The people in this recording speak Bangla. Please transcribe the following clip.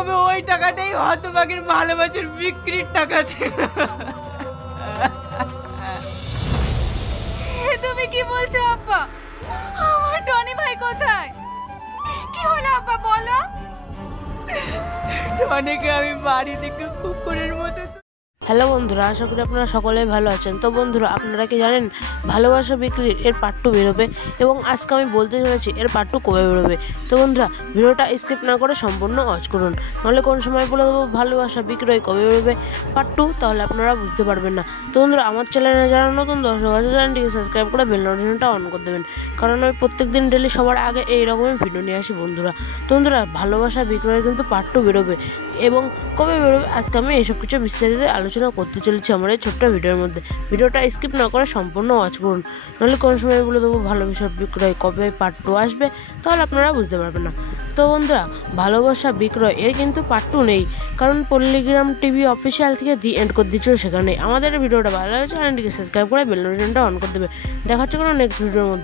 তবে ওই টাকাটাই হতভাগের ভালোবাসার বিক্রির টাকা ছিল। তুমি কি বলছো আব্বা? আমার টনি ভাই কোথায়? কি হলো আব্বা বলো? টনিকে আমি বাড়ি থেকে কুকুরের মতো। হ্যালো বন্ধুরা, আশা করি আপনারা সকলেই ভালো আছেন। তো বন্ধুরা, আপনারা কি জানেন ভালোবাসা বিক্রির এর পার্ট 2 বেরোবে এবং আজকে আমি বলতে চলেছি এর পার্ট 2 কবে বেরোবে। তো বন্ধুরা, ভিডিওটা স্কিপ না করে সম্পূর্ণ ওয়াচ করুন, নাহলে কোন সময় বলে দেবো ভালোবাসা বিক্রয় কবে বেরোবে পার্ট 2, তাহলে আপনারা বুঝতে পারবেন না। তো বন্ধুরা, আমার চ্যানেলে যারা নতুন দর্শক আছে চ্যানেলটিকে সাবস্ক্রাইব করে বেল নোটিফিকেশনটা অন করে দেবেন, কারণ আমি প্রত্যেকদিন ডেলি সবার আগে এইরকমই ভিডিও নিয়ে আসি বন্ধুরা। তো বন্ধুরা, ভালোবাসা বিক্রয়ের কিন্তু পার্ট 2 বেরোবে এবং কবে বেরোবে আজকে আমি এইসব কিছু বিস্তারিত আলোচনা করতে চলেছি আমার এই ছোট্ট ভিডিওর মধ্যে। ভিডিওটা স্কিপ না করে সম্পূর্ণ ওয়াচ করুন, নাহলে কোন সময় বলে দেবো ভালোবাসা বিক্রয় কবে পার্ট 2 আসবে, তাহলে আপনারা বুঝতে পারবেন না। তো বন্ধুরা, ভালোবাসা বিক্রয় এর কিন্তু পার্ট 2 নেই, কারণ পল্লিগ্রাম টিভি অফিসিয়াল থেকে দি এন্ড করে দিচ্ছিল সেখানে। আমাদের ভিডিওটা ভালো লাগছে চ্যানেলটিকে সাবস্ক্রাইব করে বেল নোটিফিকেশনটা অন করে দেবে। দেখা হচ্ছে কোনো নেক্সট ভিডিওর মধ্যে।